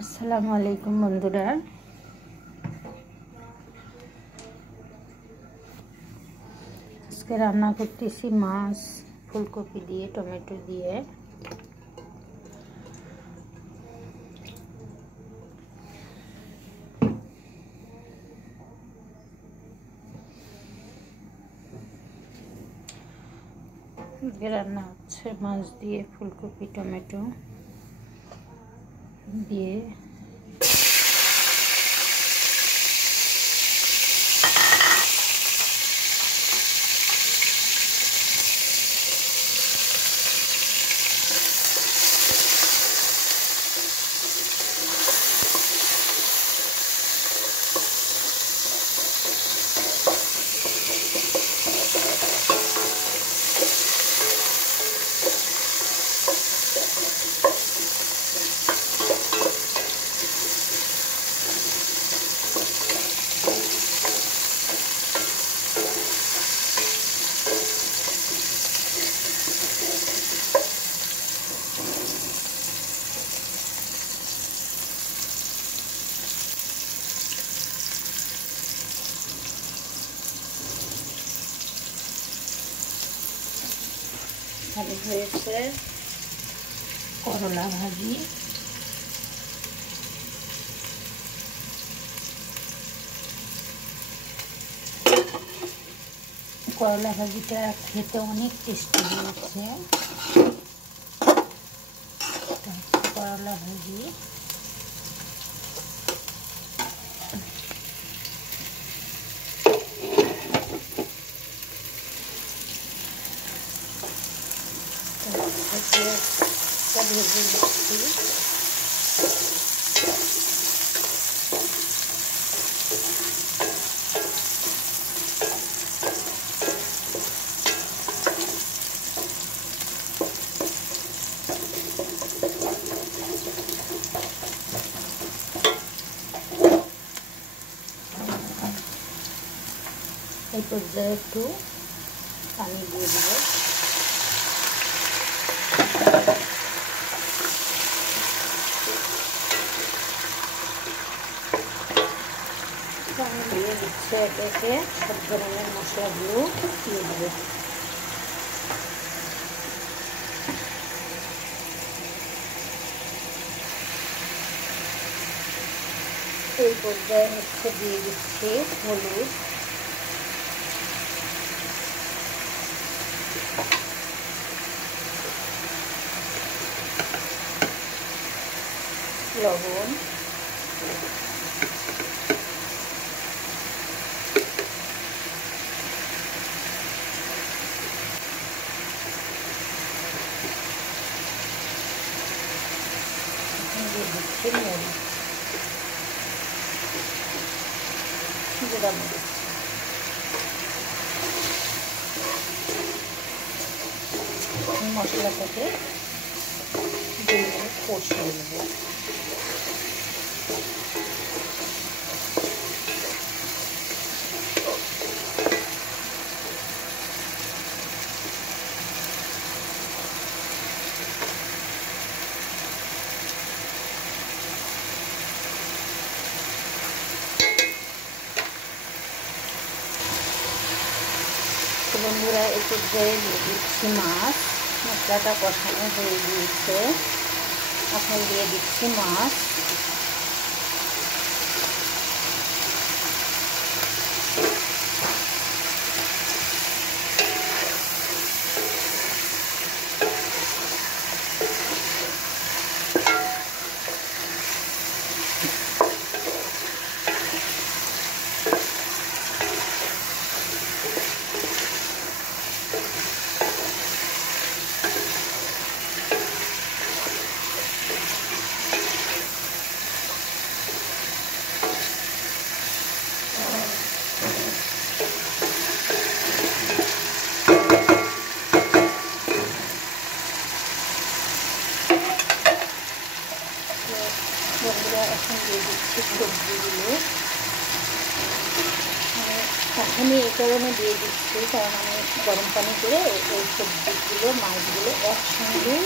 আসসালামু আলাইকুম বন্ধুরা, আজকে রান্না করতেছি মাছ ফুলকপি দিয়ে টমেটো দিয়ে। রান্না হচ্ছে মাছ দিয়ে ফুলকপি টমেটো দিয়ে। ভালো হয়েছে করলা ভাজি। করলা ভাজিটা খেতে অনেক টেস্টি হয়েছে। করলা ভাজি ভেজে নিচ্ছি। এই পর্যায়ে একটু পানি দিয়ে দেবো। পানি দিয়ে দিচ্ছে একে সব ধরনের মশলাগুলো দিয়ে দেবো। এই পর্যায়ে হচ্ছে দিয়ে দিচ্ছি হলুদ, লবণ, দিয়ে দিচ্ছি মরিচ, জিরা মরিচ। মশলাটাকে দিয়ে কষিয়ে নেব। বন্ধুরা, এই পর্যায়ে দিয়ে দিচ্ছি মাছ। মশলাটা কষানো হয়ে গিয়েছে, এখন দিয়ে দিচ্ছি মাছ। বন্ধুরা, এখন দিয়ে দিচ্ছি সবজিগুলো। এখনই এই কারণে দিয়ে দিচ্ছি কারণ আমি গরম পানি করে এই সবজিগুলো মাছগুলো একসঙ্গে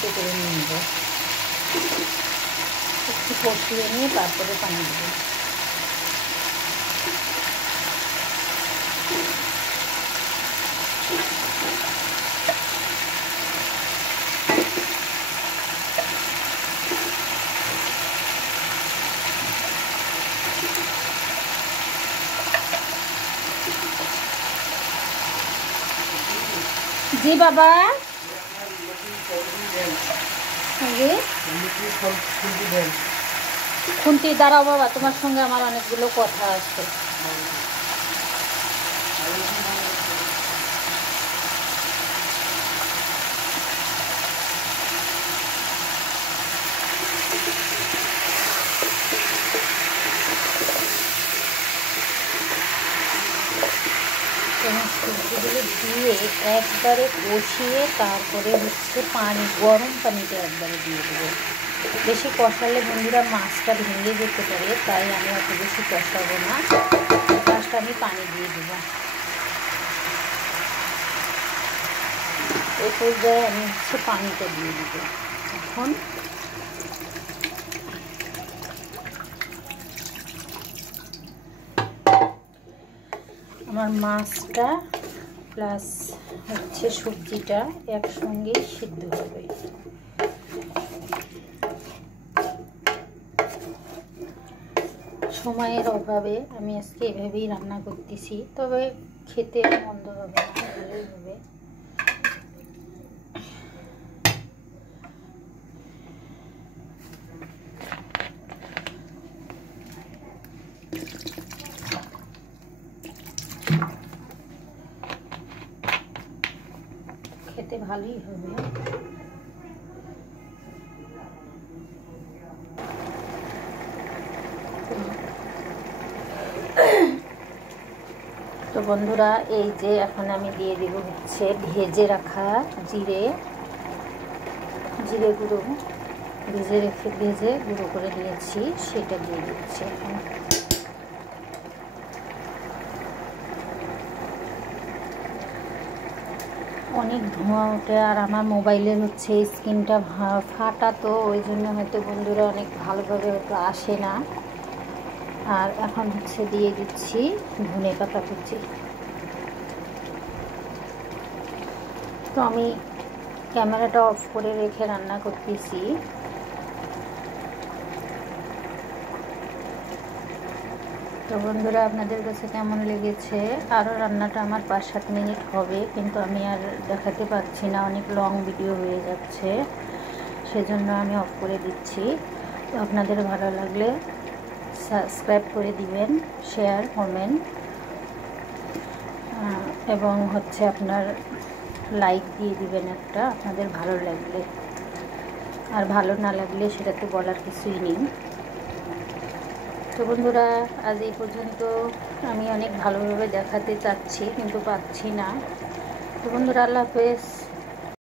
সিদ্ধ করে নিয়ে নেব। একটু কষিয়ে নিয়ে তারপরে পানি দেবো। জি বাবা, খুন্তি দাঁড়াও বাবা, তোমার সঙ্গে আমার অনেকগুলো কথা আছে। সবজিগুলো দিয়ে একবারে কষিয়ে তারপরে হচ্ছে পানি, গরম পানিটা একবারে দিয়ে দেবো। বেশি কষালে বন্ধুরা মাছটা ভেঙে যেতে পারে, তাই আমি অত বেশি কষাবো না। লাস্টে আমি পানি দিয়ে দেবো। এই পর্যায়ে আমি হচ্ছে পানিটা দিয়ে দেবো। এখন আমার মাছটা প্লাস হচ্ছে সবজিটা একসঙ্গেই সিদ্ধ হবে। সময়ের অভাবে আমি আজকে এভাবেই রান্না করতেছি, তবে খেতে মন্দ হবে না, ভালোই হবে। খেতে ভালোই হবে। তো বন্ধুরা, এই যে এখন আমি দিয়ে দিব হচ্ছে ভেজে রাখা জিরে গুঁড়ো, ভেজে গুঁড়ো করে নিয়েছি, সেটা দিয়ে দিচ্ছি এখন। অনেক ধোঁয়া ওঠে, আর আমার মোবাইলের হচ্ছে স্ক্রিনটা ফাটা, তো ওই জন্য হয়তো বন্ধুরা অনেক ভালোভাবে হয়তো আসে না। আর এখন হচ্ছে দিয়ে দিচ্ছি ধনেপাতা কুচি। তো আমি ক্যামেরাটা অফ করে রেখে রান্না করতেছি। তো বন্ধুরা, আপনাদের কাছে কেমন লেগেছে? আরও রান্নাটা আমার 5-7 মিনিট হবে, কিন্তু আমি আর দেখাতে পারছি না, অনেক লং ভিডিও হয়ে যাচ্ছে, সেজন্য আমি অফ করে দিচ্ছি। তো আপনাদের ভালো লাগলে সাবস্ক্রাইব করে দিবেন, শেয়ার, কমেন্ট এবং হচ্ছে আপনার লাইক দিয়ে দিবেন একটা, আপনাদের ভালো লাগলে। আর ভালো না লাগলে সেটা তো বলার কিছুই নেই। তো বন্ধুরা, আজ এই পর্যন্ত। আমি অনেক ভালোভাবে দেখাতে চাচ্ছি কিন্তু পাচ্ছি না। তো বন্ধুরা, আল্লাহ হাফেজ।